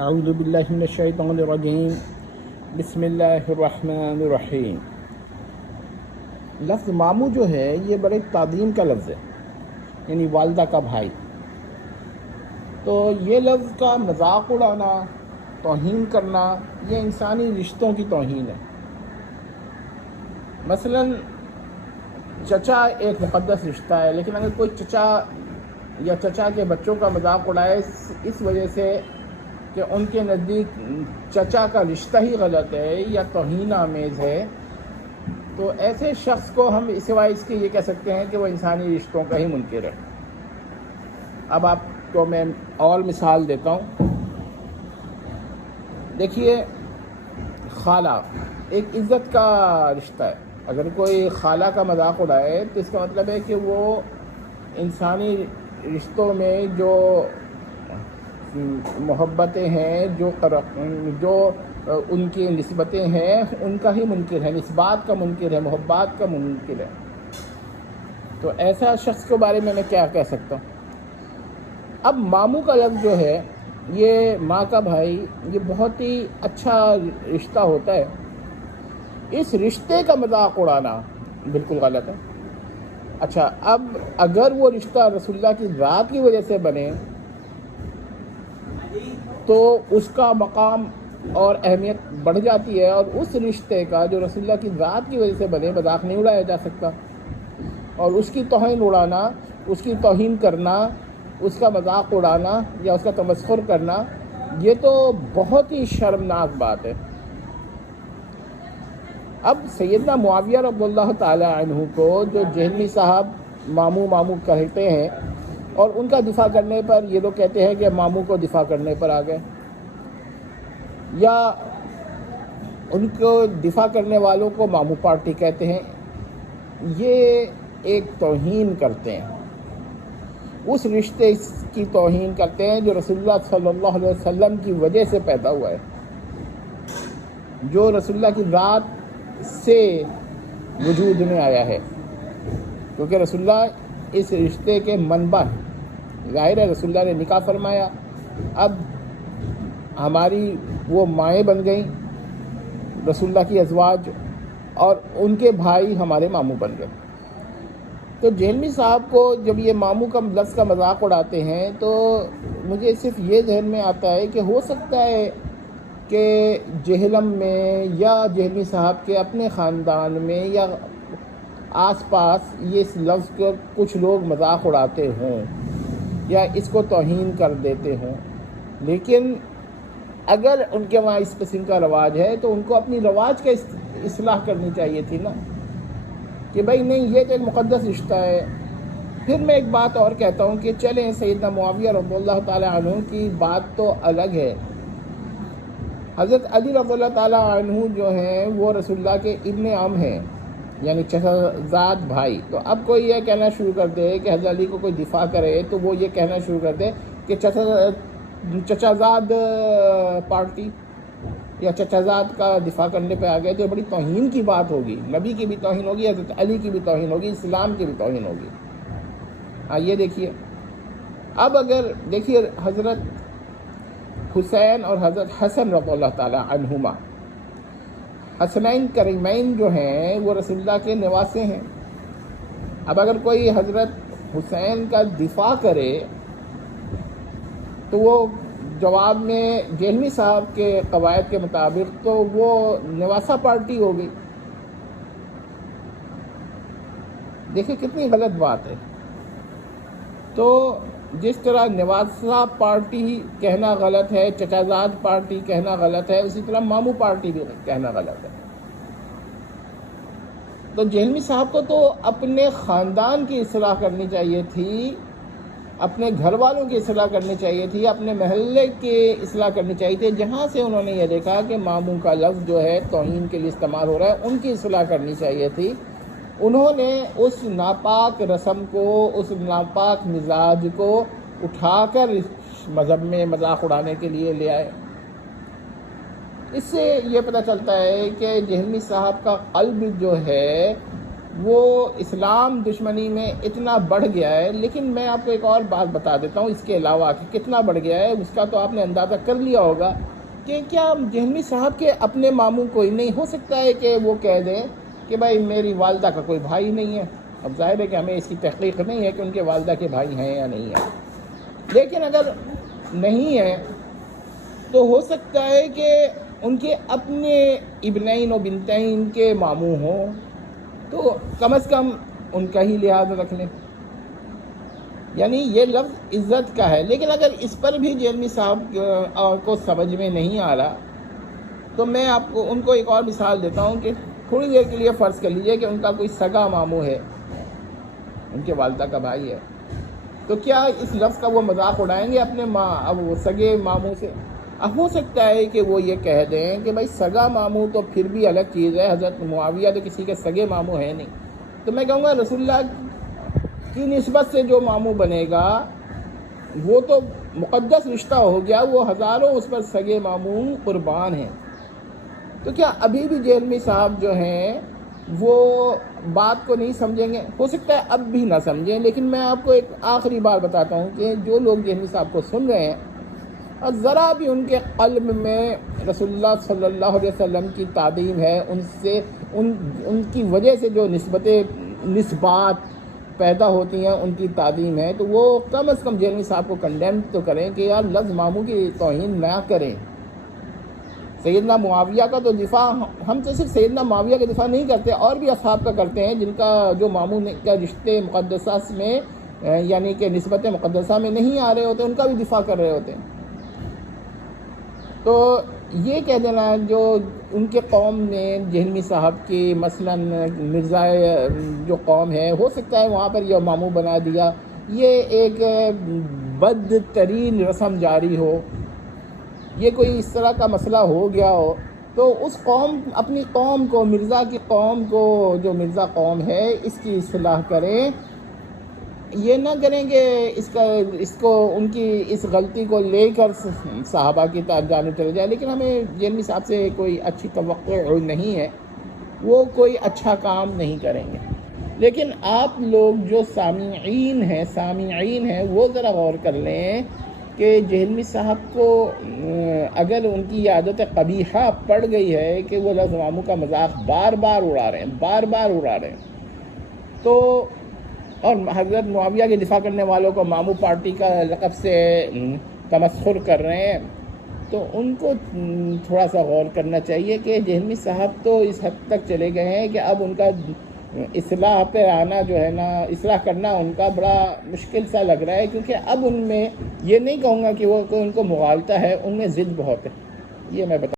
اعوذ باللہ من الشیطان الرجیم بسم اللہ الرحمن الرحیم۔ لفظ ماموں جو ہے یہ بڑے تعظیم کا لفظ ہے، یعنی والدہ کا بھائی۔ تو یہ لفظ کا مذاق اڑانا، توہین کرنا، یہ انسانی رشتوں کی توہین ہے۔ مثلا چچا ایک مقدس رشتہ ہے، لیکن اگر کوئی چچا یا چچا کے بچوں کا مذاق اڑائے اس وجہ سے کہ ان کے نزدیک چچا کا رشتہ ہی غلط ہے یا توہین آمیز ہے، تو ایسے شخص کو ہم سوائے اس کے یہ کہہ سکتے ہیں کہ وہ انسانی رشتوں کا ہی منکر ہے۔ اب آپ کو میں اور مثال دیتا ہوں۔ دیکھیے، خالہ ایک عزت کا رشتہ ہے۔ اگر کوئی خالہ کا مذاق اڑائے تو اس کا مطلب ہے کہ وہ انسانی رشتوں میں جو محبتیں ہیں، جو ان کی نسبتیں ہیں، ان کا ہی منکر ہے، نسبات کا منکر ہے، محبات کا منکر ہے۔ تو ایسا شخص کے بارے میں کیا کہہ سکتا ہوں؟ اب ماموں کا لفظ جو ہے، یہ ماں کا بھائی، یہ بہت ہی اچھا رشتہ ہوتا ہے۔ اس رشتے کا مذاق اڑانا بالکل غلط ہے۔ اچھا، اب اگر وہ رشتہ رسول اللہ کی ذات کی وجہ سے بنے تو اس کا مقام اور اہمیت بڑھ جاتی ہے، اور اس رشتے کا جو رسول اللہ کی ذات کی وجہ سے بنے مذاق نہیں اڑایا جا سکتا، اور اس کی توہین اڑانا، اس کی توہین کرنا، اس کا مذاق اڑانا یا اس کا تمسخر کرنا، یہ تو بہت ہی شرمناک بات ہے۔ اب سیدنا معاویہ رضی اللہ تعالی عنہ کو جو جہلمی صاحب ماموں کہتے ہیں، اور ان کا دفاع کرنے پر یہ لوگ کہتے ہیں کہ ماموں کو دفاع کرنے پر آ گئے، یا ان کو دفاع کرنے والوں کو ماموں پارٹی کہتے ہیں، یہ ایک توہین کرتے ہیں، اس رشتے کی توہین کرتے ہیں جو رسول اللہ صلی اللہ علیہ وسلم کی وجہ سے پیدا ہوا ہے، جو رسول اللہ کی ذات سے وجود میں آیا ہے، کیونکہ رسول اللہ اس رشتے کے منبع ہیں۔ ظاہر ہے رسول اللہ نے نکاح فرمایا، اب ہماری وہ مائیں بن گئیں رسول اللہ کی ازواج، اور ان کے بھائی ہمارے ماموں بن گئے۔ تو جہلمی صاحب کو جب یہ ماموں کا لفظ کا مذاق اڑاتے ہیں تو مجھے صرف یہ ذہن میں آتا ہے کہ ہو سکتا ہے کہ جہلم میں یا جہلمی صاحب کے اپنے خاندان میں یا آس پاس یہ اس لفظ کو کچھ لوگ مذاق اڑاتے ہوں یا اس کو توہین کر دیتے ہوں، لیکن اگر ان کے وہاں اس قسم کا رواج ہے تو ان کو اپنی رواج کا اصلاح کرنی چاہیے تھی نا، کہ بھائی نہیں، یہ تو ایک مقدس رشتہ ہے۔ پھر میں ایک بات اور کہتا ہوں کہ چلیں، سیدنا معاویہ رضی اللہ تعالی عنہ کی بات تو الگ ہے۔ حضرت علی رضی اللہ تعالی عنہ جو ہیں وہ رسول اللہ کے ابن عم ہیں، یعنی چچا زاد بھائی۔ تو اب کوئی یہ کہنا شروع کر دے کہ حضرت علی کو کوئی دفاع کرے تو وہ یہ کہنا شروع کر دے کہ چچا زاد پارٹی یا چچا زاد کا دفاع کرنے پہ آ گئے، تو بڑی توہین کی بات ہوگی، نبی کی بھی توہین ہوگی، حضرت علی کی بھی توہین ہوگی، اسلام کی بھی توہین ہوگی۔ ہاں، یہ دیکھیے، اب اگر دیکھیے حضرت حسین اور حضرت حسن رضی اللہ تعالی عنہما، حسنین کریمین جو ہیں وہ رسول اللہ کے نواسے ہیں۔ اب اگر کوئی حضرت حسین کا دفاع کرے تو وہ جواب میں جہلمی صاحب کے قواعد کے مطابق تو وہ نواسہ پارٹی ہوگی۔ دیکھیں کتنی غلط بات ہے۔ تو جس طرح نواسہ پارٹی کہنا غلط ہے، چچا زاد پارٹی کہنا غلط ہے، اسی طرح ماموں پارٹی بھی کہنا غلط ہے۔ تو جہلمی صاحب کو تو اپنے خاندان کی اصلاح کرنی چاہیے تھی، اپنے گھر والوں کی اصلاح کرنی چاہیے تھی، اپنے محلے کی اصلاح کرنی چاہیے تھی، جہاں سے انہوں نے یہ دیکھا کہ ماموں کا لفظ جو ہے توہین کے لیے استعمال ہو رہا ہے، ان کی اصلاح کرنی چاہیے تھی۔ انہوں نے اس ناپاک رسم کو، اس ناپاک مزاج کو اٹھا کر اس مذہب میں مذاق اڑانے کے لیے لے آئے۔ اس سے یہ پتہ چلتا ہے کہ جہلمی صاحب کا قلب جو ہے وہ اسلام دشمنی میں اتنا بڑھ گیا ہے. لیکن میں آپ کو ایک اور بات بتا دیتا ہوں اس کے علاوہ کہ کتنا بڑھ گیا ہے. اس کا تو آپ نے اندازہ کر لیا ہوگا کہ کیا جہلمی صاحب کے اپنے ماموں کوئی نہیں ہو سکتا ہے کہ وہ کہہ دیں کہ بھائی میری والدہ کا کوئی بھائی نہیں ہے. اب ظاہر ہے کہ ہمیں اس کی تحقیق نہیں ہے کہ ان کے والدہ کے بھائی ہیں یا نہیں ہیں. لیکن اگر نہیں ہے تو ہو سکتا ہے کہ ان کے اپنے ابنین و بنتین کے ماموں ہوں, تو کم از کم ان کا ہی لحاظ رکھ لیں. یعنی یہ لفظ عزت کا ہے. لیکن اگر اس پر بھی جہلمی صاحب کو سمجھ میں نہیں آ رہا تو میں آپ کو ان کو ایک اور مثال دیتا ہوں کہ تھوڑی دیر کے لیے فرض کر لیجئے کہ ان کا کوئی سگا ماموں ہے, ان کے والدہ کا بھائی ہے, تو کیا اس لفظ کا وہ مذاق اڑائیں گے اپنے اب وہ سگے ماموں سے؟ اب ہو سکتا ہے کہ وہ یہ کہہ دیں کہ بھائی سگا ماموں تو پھر بھی الگ چیز ہے, حضرت معاویہ تو کسی کے سگے ماموں ہیں نہیں. تو میں کہوں گا رسول اللہ کی نسبت سے جو ماموں بنے گا وہ تو مقدس رشتہ ہو گیا, وہ ہزاروں اس پر سگے ماموں قربان ہیں. تو کیا ابھی بھی جہلمی صاحب جو ہیں وہ بات کو نہیں سمجھیں گے؟ ہو سکتا ہے اب بھی نہ سمجھیں. لیکن میں آپ کو ایک آخری بات بتاتا ہوں کہ جو لوگ جہلمی صاحب کو سن رہے ہیں اور ذرا بھی ان کے قلب میں رسول اللہ صلی اللہ علیہ وسلم کی تعظیم ہے, ان کی وجہ سے جو نسبات پیدا ہوتی ہیں ان کی تعظیم ہے, تو وہ کم از کم جہلمی صاحب کو کنڈیم تو کریں کہ یار لفظ ماموں کی توہین نہ کریں. سیدنا معاویہ کا تو دفاع ہم تو صرف سیدنا معاویہ کا دفاع نہیں کرتے, اور بھی اصحاب کا کرتے ہیں جن کا جو ماموں کا رشتے مقدسہ میں یعنی کہ نسبت مقدسہ میں نہیں آ رہے ہوتے, ان کا بھی دفاع کر رہے ہوتے ہیں. تو یہ کہہ دینا جو ان کے قوم میں جہلمی صاحب کی مثلا مرزا جو قوم ہے, ہو سکتا ہے وہاں پر یہ ماموں بنا دیا, یہ ایک بدترین رسم جاری ہو, یہ کوئی اس طرح کا مسئلہ ہو گیا ہو, تو اس قوم اپنی قوم کو, مرزا کی قوم کو, جو مرزا قوم ہے اس کی اصلاح کریں. یہ نہ کریں کہ اس کو ان کی اس غلطی کو لے کر صحابہ کی جانب چلے جائے. لیکن ہمیں جہلمی صاحب سے کوئی اچھی توقع نہیں ہے, وہ کوئی اچھا کام نہیں کریں گے. لیکن آپ لوگ جو سامعین ہیں وہ ذرا غور کر لیں کہ جہلمی صاحب کو اگر ان کی عادت قبیحہ پڑ گئی ہے کہ وہ لفظ ماموں کا مذاق بار بار اڑا رہے ہیں, تو اور حضرت معاویہ کے دفاع کرنے والوں کو ماموں پارٹی کا لقب سے تمسخر کر رہے ہیں, تو ان کو تھوڑا سا غور کرنا چاہیے کہ جہلمی صاحب تو اس حد تک چلے گئے ہیں کہ اب ان کا اصلاح پہ آنا جو ہے نا, اصلاح کرنا ان کا بڑا مشکل سا لگ رہا ہے, کیونکہ اب ان میں یہ نہیں کہوں گا کہ وہ ان کو مغالطہ ہے, ان میں ضد بہت ہے. یہ میں بتا